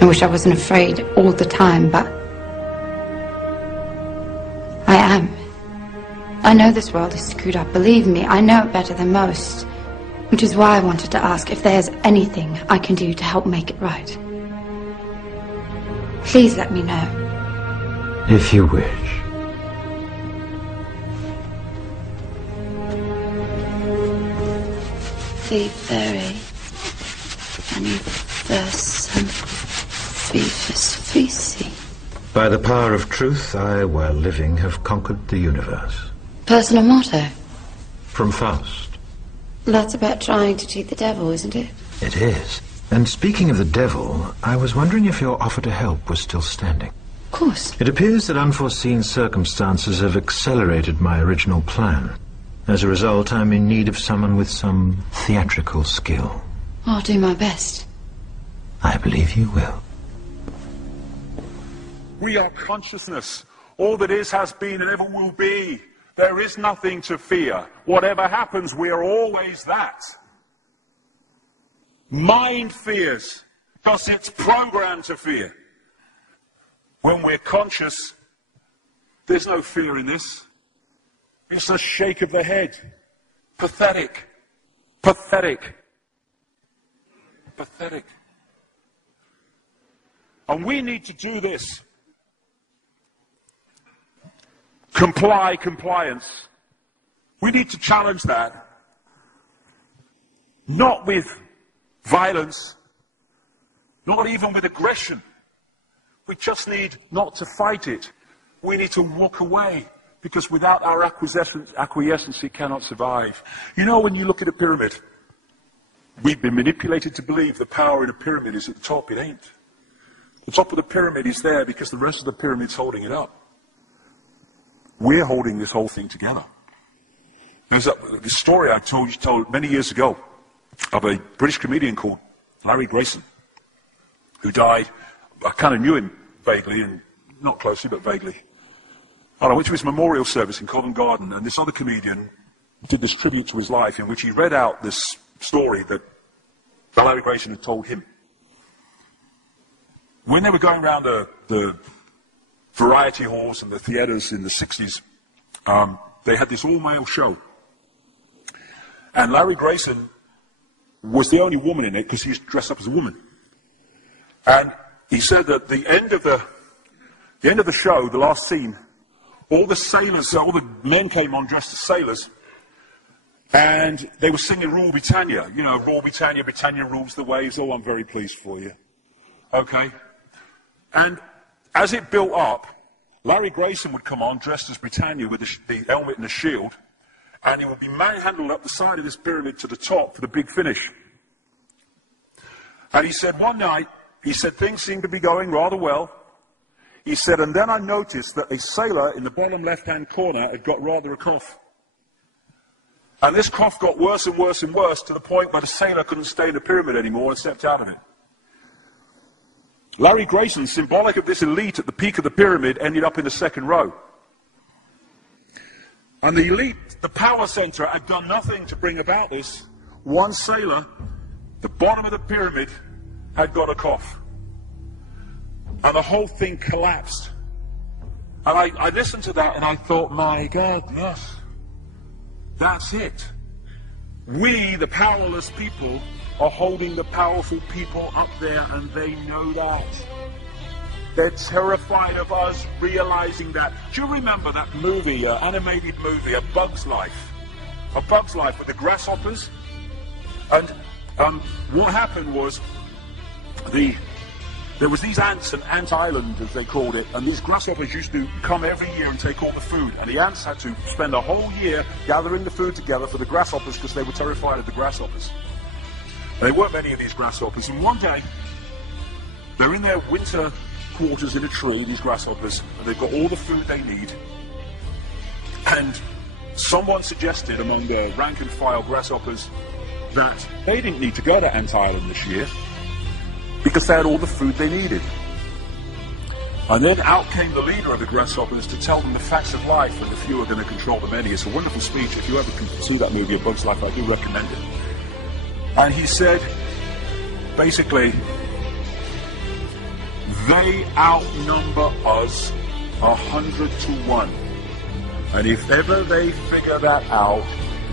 I wish I wasn't afraid all the time, but I am. I know this world is screwed up. Believe me, I know it better than most. Which is why I wanted to ask if there's anything I can do to help make it right. Please let me know. If you wish. Be very universum vivus vici. By the power of truth, I, while living, have conquered the universe. Personal motto? From Faust. That's about trying to cheat the devil, isn't it? It is. And speaking of the devil, I was wondering if your offer to help was still standing. Of course. It appears that unforeseen circumstances have accelerated my original plan. As a result, I'm in need of someone with some theatrical skill. I'll do my best. I believe you will. We are consciousness. All that is, has been, and ever will be. There is nothing to fear. Whatever happens, we are always that. Mind fears, because it's programmed to fear. When we're conscious, there's no fear in this. It's a shake of the head. Pathetic. Pathetic. Pathetic. And we need to do this. Compliance. We need to challenge that. Not with violence. Not even with aggression. We just need not to fight it. We need to walk away. Because without our acquiescence, it cannot survive. You know, when you look at a pyramid, we've been manipulated to believe the power in a pyramid is at the top. It ain't. The top of the pyramid is there because the rest of the pyramid's holding it up. We're holding this whole thing together. There's this story I told many years ago of a British comedian called Larry Grayson, who died. I kind of knew him vaguely, and not closely, but vaguely. I went to his memorial service in Covent Garden, and this other comedian did this tribute to his life in which he read out this story that Larry Grayson had told him. When they were going around the variety halls and the theatres in the 60s, they had this all-male show. And Larry Grayson was the only woman in it because he was dressed up as a woman. And he said that the end of the show, the last scene, all the sailors, all the men came on dressed as sailors, and they were singing Rule Britannia. You know, Rule Britannia, Britannia rules the waves. Oh, I'm very pleased for you. Okay? And as it built up, Larry Grayson would come on dressed as Britannia with the helmet and the shield, and he would be manhandled up the side of this pyramid to the top for the big finish. And he said one night, he said things seemed to be going rather well. He said, and then I noticed that a sailor in the bottom left-hand corner had got rather a cough. And this cough got worse and worse and worse to the point where the sailor couldn't stay in the pyramid anymore and stepped out of it. Larry Grayson, symbolic of this elite at the peak of the pyramid, ended up in the second row. And the elite, the power center, had done nothing to bring about this. One sailor, the bottom of the pyramid, had got a cough. And the whole thing collapsed. And I listened to that and I thought, my God, yes, that's it. We, the powerless people, are holding the powerful people up there, and they know that. They're terrified of us realizing that. Do you remember that movie, animated movie, A Bug's Life? A Bug's Life with the grasshoppers? And what happened was there was these ants, an ant island as they called it, and these grasshoppers used to come every year and take all the food, and the ants had to spend a whole year gathering the food together for the grasshoppers because they were terrified of the grasshoppers. And there weren't many of these grasshoppers, and one day they're in their winter quarters in a tree, these grasshoppers, and they've got all the food they need, and someone suggested among the rank and file grasshoppers that they didn't need to go to Ant Island this year because they had all the food they needed. And then out came the leader of the grasshoppers to tell them the facts of life, and the few are going to control the many. It's a wonderful speech. If you ever can see that movie, A Bug's Life, I do recommend it. And he said, basically, They outnumber us 100 to 1. And if ever they figure that out,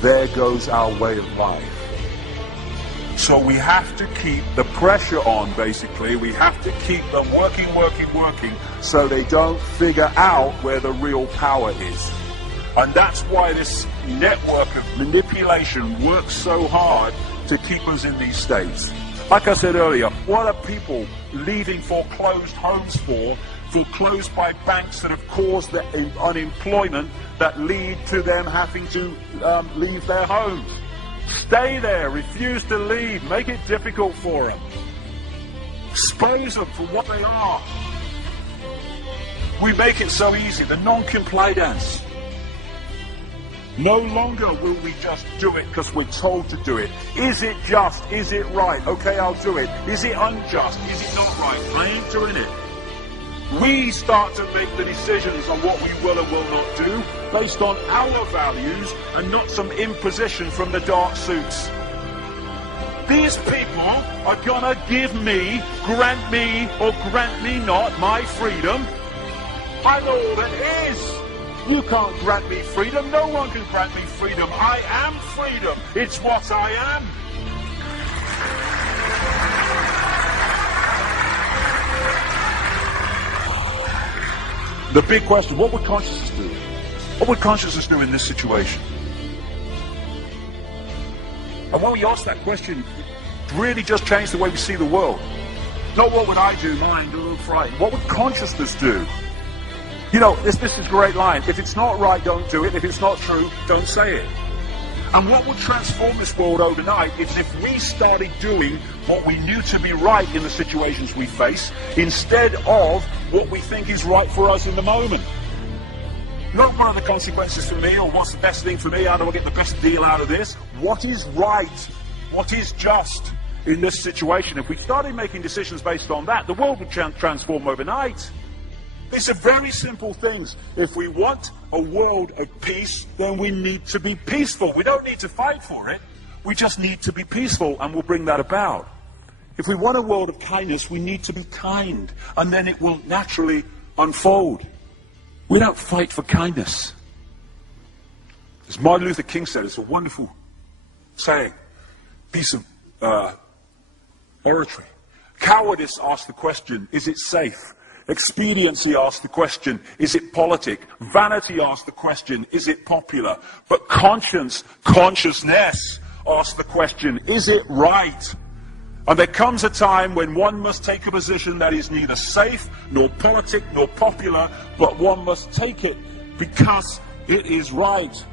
there goes our way of life. So we have to keep the pressure on, basically. We have to keep them working, so they don't figure out where the real power is. And that's why this network of manipulation works so hard to keep us in these states. Like I said earlier, what are people leaving foreclosed homes for? Foreclosed by banks that have caused the unemployment that lead to them having to leave their homes. Stay there, refuse to leave, make it difficult for them. Expose them for what they are. We make it so easy, the non-compliance. No longer will we just do it because we're told to do it. Is it just? Is it right? Okay, I'll do it. Is it unjust? Is it not right? I ain't doing it. We start to make the decisions on what we will and will not do based on our values and not some imposition from the dark suits. These people are gonna give me, grant me, or grant me not my freedom. I'm all that is. You can't grant me freedom. No one can grant me freedom. I am freedom. It's what I am. The big question, what would consciousness do? What would consciousness do in this situation? And when we ask that question, it really just changed the way we see the world. Not what would I do, mind, a little frightened. What would consciousness do? You know, this is a great line. If it's not right, don't do it. If it's not true, don't say it. And what would transform this world overnight is if we started doing what we knew to be right in the situations we face, instead of what we think is right for us in the moment. Not what are the consequences for me, or what's the best thing for me, how do I get the best deal out of this? What is right? What is just in this situation? If we started making decisions based on that, the world would transform overnight. These are very simple things. If we want a world of peace, then we need to be peaceful. We don't need to fight for it. We just need to be peaceful, and we'll bring that about. If we want a world of kindness, we need to be kind, and then it will naturally unfold. We don't fight for kindness. As Martin Luther King said, it's a wonderful saying, piece of oratory. Cowardice asks the question, is it safe? Expediency asks the question, is it politic? Vanity asks the question, is it popular? But consciousness asks the question, is it right? And there comes a time when one must take a position that is neither safe, nor politic, nor popular, but one must take it because it is right.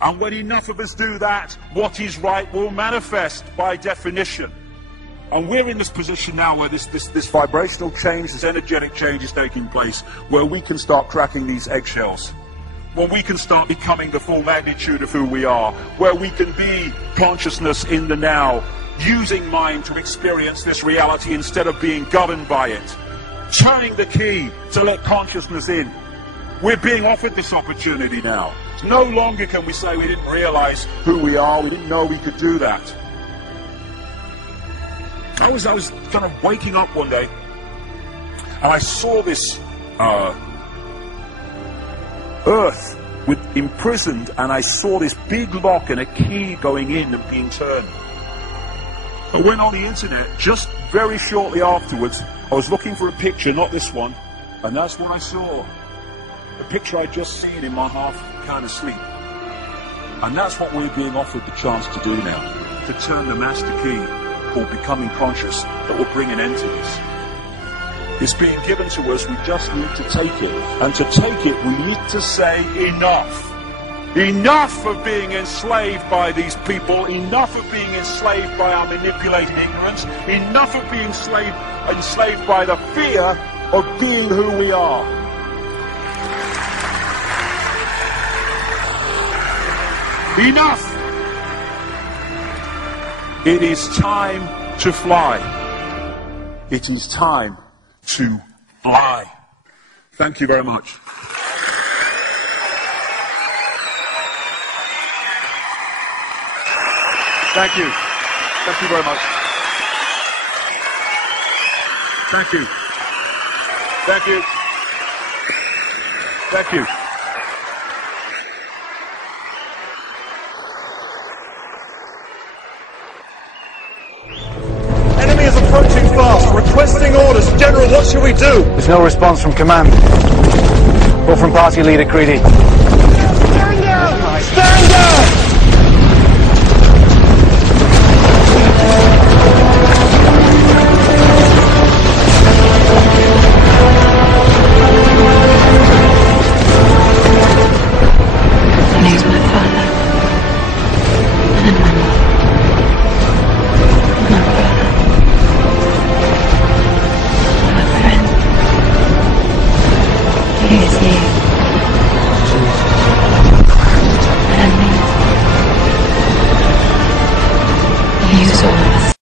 And when enough of us do that, what is right will manifest by definition. And we're in this position now where this vibrational change, this energetic change is taking place, where we can start cracking these eggshells, where we can start becoming the full magnitude of who we are, where we can be consciousness in the now, using mind to experience this reality instead of being governed by it, turning the key to let consciousness in. We're being offered this opportunity now. No longer can we say we didn't realize who we are, we didn't know we could do that. I was kind of waking up one day, and I saw this earth imprisoned, and I saw this big lock and a key going in and being turned. I went on the internet just very shortly afterwards. I was looking for a picture, not this one, and that's what I saw. The picture I'd just seen in my half kind of sleep. And that's what we're being offered the chance to do now, to turn the master key called becoming conscious that will bring an end to this. It's being given to us, we just need to take it. And to take it, we need to say enough. Enough of being enslaved by these people, enough of being enslaved by our manipulated ignorance, enough of being enslaved by the fear of being who we are. Enough! It is time to fly. It is time to fly. Thank you very much. Thank you. Thank you very much. Thank you. Thank you. Thank you. Enemy is approaching fast, requesting orders. General, what should we do? There's no response from command. Or from party leader Creedy. Stand down! Stand